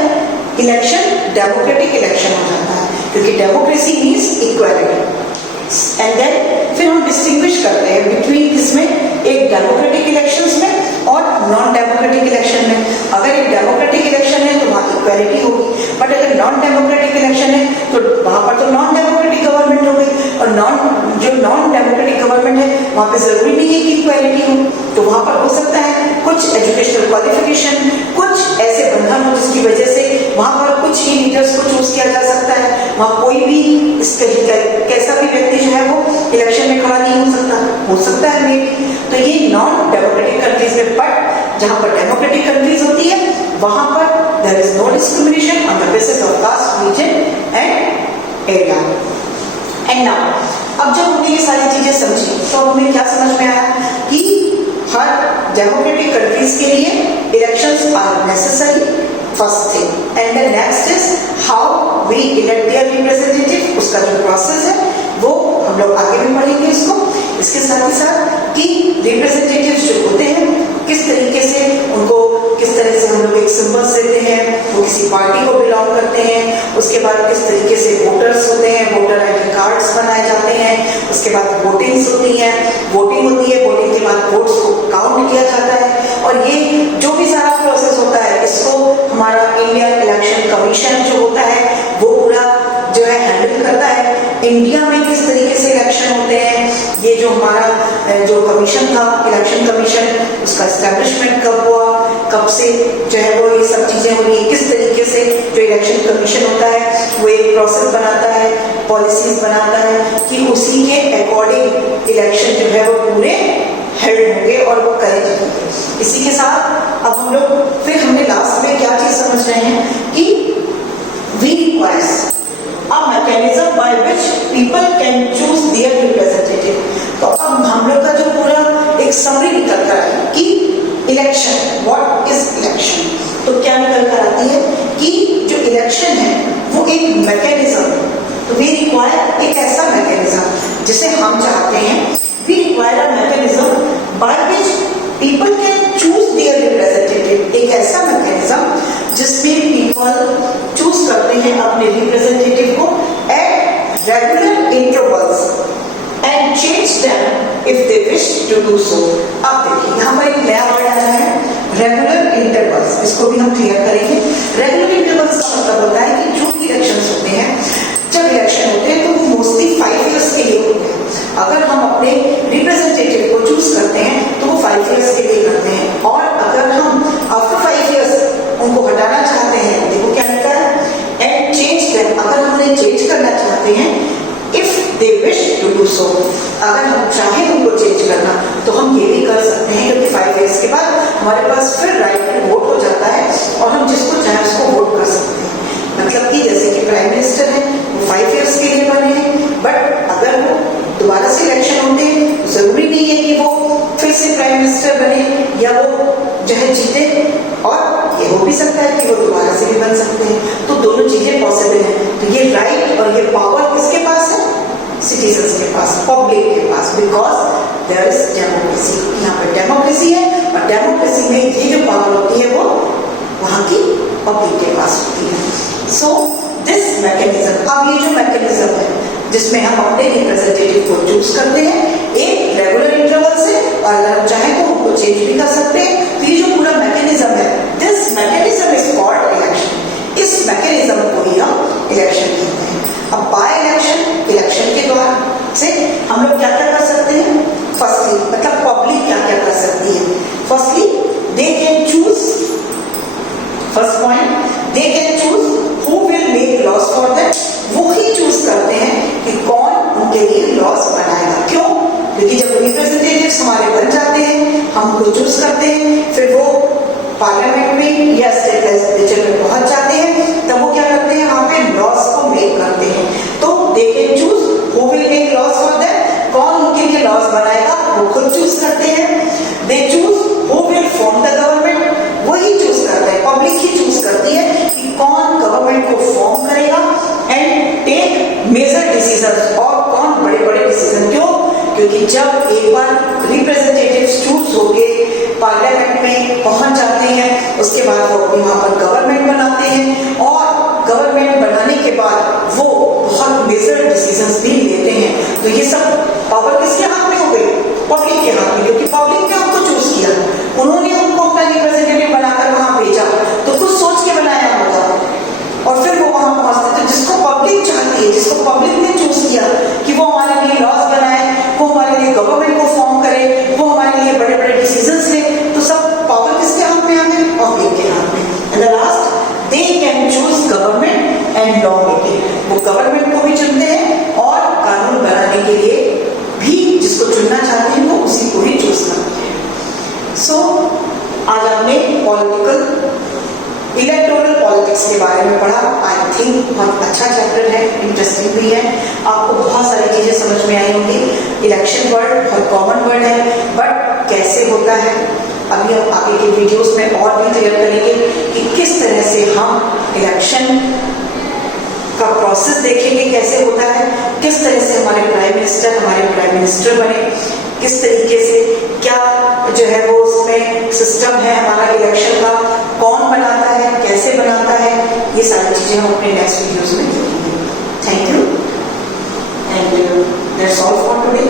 इलेक्शन डेमोक्रेटिक इलेक्शन हो जाता है, क्योंकि democracy means equality. And then फिर हम डिस्टिंग्विश करते हैं बिटवीन इसमें एक डेमोक्रेटिक इलेक्शंस में और नॉन डेमोक्रेटिक इलेक्शन में। अगर एक डेमोक्रेटिक इलेक्शन है तो वहाँ इक्वालिटी होगी, बट अगर नॉन डेमोक्रेटिक इलेक्शन है तो वहाँ पर तो नॉन डेमोक्रेटिक गवर्नमेंट होगी, और जो नॉन डेमोक्रेटिक गवर्नमेंट है वहाँ पे जरूरी नहीं है कि इक्वालिटी हो। तो वहाँ पर हो सकता है कुछ एजुकेशनल क्वालिफिकेशन, कुछ ऐसे बंधन हो जिसकी वजह से वहाँ पर कुछ ही लीडर्स को चूज किया जा सकता है। वहाँ कोई भी कैसा भी व्यक्ति जो है वो इलेक्शन में खड़ा नहीं हो सकता है मे बी। तो ये नॉन डेमोक्रेटिक कंट्रीज में, बट जहाँ पर डेमोक्रेटिक कंट्रीज होती है वहाँ पर there is no discrimination on the basis of caste, religion and area. And now अब जब हमने ये सारी चीजें समझी तो हमें क्या समझ में आया कि हर डेमोक्रेटिक कंट्रीज के लिए elections are necessary, first thing. And the next is how we elect their representative, उसका जो प्रोसेस है वो हम लोग आगे भी पढ़ेंगे इसको। इसके साथ ही साथ कि रिप्रेजेंटेटिव्स जो होते हैं किस तरीके से उनको, किस तरह से हम लोग एक सिंबल्स देते हैं, वो किसी पार्टी को बिलोंग करते हैं। उसके बाद किस तरीके से वोटर्स होते हैं, वोटर आईडी कार्ड्स बनाए जाते हैं। उसके बाद वोटिंग्स होती हैं, वोटिंग होती है, वोटिंग के बाद वोट्स को काउंट किया जाता है। और ये जो भी सारा प्रोसेस होता है इसको हमारा इंडियन इलेक्शन कमीशन जो होता है वो पूरा जो है हैंडल करता है। इंडिया में किस तरीके से इलेक्शन होते हैं, ये जो हमारा जो कमीशन था, इलेक्शन कमीशन, उसका एस्टेब्लिशमेंट कब हुआ, कब से जो है वो ये सब चीजें हो रही है, किस तरीके से जो इलेक्शन कमीशन होता है वो एक प्रोसेस बनाता है, पॉलिसीज बनाता है कि उसी के अकॉर्डिंग इलेक्शन जो है वो पूरे हेल्ड होंगे और वो करे जाएंगे। इसी के साथ अब हम लोग फिर हमने लास्ट में क्या चीज समझ रहे हैं कि we requires a mechanism by which people can choose their representative। तो अब हम लोग का जो पूरा एक समरी निकल कर आई कि इलेक्शन, व्हाट इज इलेक्शन, तो क्या निकल कर आती है कि जो इलेक्शन है वो एक मैकेनिज्म, तो वी रिक्वायर एक ऐसा मैकेनिज्म जिसे हम चाहते हैं, we require a mechanism by which people can choose their representative. एक ऐसा मैकेनिज्म जिसमें पीपल चूज करते हैं अपने रिप्रेजेंटेटिव को at regular intervals and change them if they wish to do so. अब देखिए यहाँ पर एक नया वर्ड आया है, रेगुलर इंटरवल्स। इसको भी हम क्लियर करेंगे। रेगुलर इंटरवल्स का मतलब होता है कि जो भी इलेक्शंस होते हैं, जब इलेक्शन होते हैं तो वो मोस्टली 5 इयर्स के लिए होते हैं। अगर हम अपने रिप्रेजेंटेटिव को चूज करते हैं तो वो 5 इयर्स के लिए करते हैं, और अगर हम आफ्टर 5 इयर्स उनको हटाना चाहते हैं, देखो क्या लिखा है, एंड चेंज देम, अगर हम उन्हें चेंज करना चाहते हैं, if they wish to do so, अगर हम चाहें उनको चेंज करना तो हम ये भी कर सकते हैं, क्योंकि 5 इयर्स के बाद हमारे पास फिर राइट टू वोट हो जाता है और हम जिसको चाहें उसको वोट कर सकते हैं। मतलब कि जैसे कि प्राइम मिनिस्टर है वो 5 इयर्स के लिए बने हैं, बट अगर वो दोबारा से इलेक्शन होते हैं तो जरूरी नहीं है कि वो फिर से प्राइम मिनिस्टर बने या वो जो है जीते, और ये हो भी सकता है कि वो दोबारा से भी बन सकते हैं। तो दोनों चीजें पॉसिबल हैं। तो ये राइट और ये पावर किसके पास है, सिटीजन्स के पास, पब्लिक के पास, बिकॉज देयर इज डेमोक्रेसी। यहाँ पे डेमोक्रेसी है और डेमोक्रेसी में ये जो पावर होती है वो वहाँ की पब्लिक के पास होती है। सो दिस मैकेनिज्म, अब ये जो मैकेनिज्म है जिसमें हम अपने रिप्रेजेंटेटिव को चूज करते हैं एक रेगुलर इंटरवल से, और अगर हम चाहें तो उनको चेंज भी कर सकते हैं। तो ये जो पूरा मैकेनिज्म है, this mechanism is called election. इस मैकेनिज्म को ही हम इलेक्शन कहते हैं। अब बाय इलेक्शन, इलेक्शन के द्वारा से हम लोग क्या क्या कर सकते हैं? फर्स्टली, मतलब पब्लिक क्या क्या कर सकती है? Firstly they can choose, first point, they can choose who will make laws for them. वो ही चूज करते हैं कि कौन उनके लिए लॉज बनाएगा। क्यों? क्योंकि जब रिप्रेजेंटेटिव्स हमारे बन जाते हैं, हम उनको चूज करते हैं, फिर वो पार्लियामेंट में या स्टेट लेजिस्लेचर में पहुंच जाते हैं, तब वो क्या करते हैं? वहां पे लॉज को मेक करते हैं। तो they can choose who will make laws for them, कौन उनके लिए लॉज बनाएगा वो खुद चूज करते हैं। They choose who will form the government, वही चूज करते हैं, पब्लिक ही चूज करती है कि कौन गवर्नमेंट को फॉर्म करेगा एंड टेक मेजर डिसीजन, और कौन बड़े बड़े डिसीजन। क्यों? क्योंकि जब एक बार रिप्रेजेंटेटिव्स चूज होके पार्लियामेंट में पहुंच जाते हैं, उसके बाद वो अपनी वहां पर गवर्नमेंट बनाते हैं, और गवर्नमेंट बनाने के बाद वो बहुत मेजर डिसीजंस भी लेते हैं। तो ये सब पावर किसके हाथ में हो गई? पब्लिक के हाथ में, क्योंकि पब्लिक ने उनको चूज किया, उन्होंने उनको अपना रिप्रेजेंटेटिव बनाकर वहां भेजा, तो कुछ सोच के बनाया होगा और फिर वो वहां पहुंचते। तो जिसको पब्लिक चाहती है, जिसको पब्लिक ने चूज किया कि वो हमारे लिए लॉज बनाए, वो हमारे लिए गवर्नमेंट को फॉर्म करे, वो हमारे लिए बड़े बड़े डिसीजंस ले, तो सब पावर किसके हाथ में आ गए? पब्लिक के हाथ में। And the last, they can choose government and law making. वो गवर्नमेंट को भी चुनते हैं और कानून बनाने के लिए भी जिसको चुनना चाहते हैं वो उसी को ही चूज करते हैं। सो आज हमने पॉलिटिकल, इलेक्टोरल पॉलिटिक्स के बारे में पढ़ा। आई थिंक बहुत अच्छा चैप्टर है, इंटरेस्टिंग भी है, आपको बहुत सारी चीजें समझ में आई होंगी। इलेक्शन वर्ड बहुत कॉमन वर्ड है, बट कैसे होता है अभी हम आगे के वीडियोस में और भी क्लियर करेंगे कि किस तरह से हम इलेक्शन का प्रोसेस देखेंगे कैसे होता है, किस तरह से हमारे प्राइम मिनिस्टर बने, किस तरीके से क्या जो है वो उसमें सिस्टम है हमारा इलेक्शन का, कौन बनाता है, कैसे बनाता है, ये सारी चीजें हम अपने नेक्स्ट वीडियोस में देखेंगे। Thank you, that's all for today.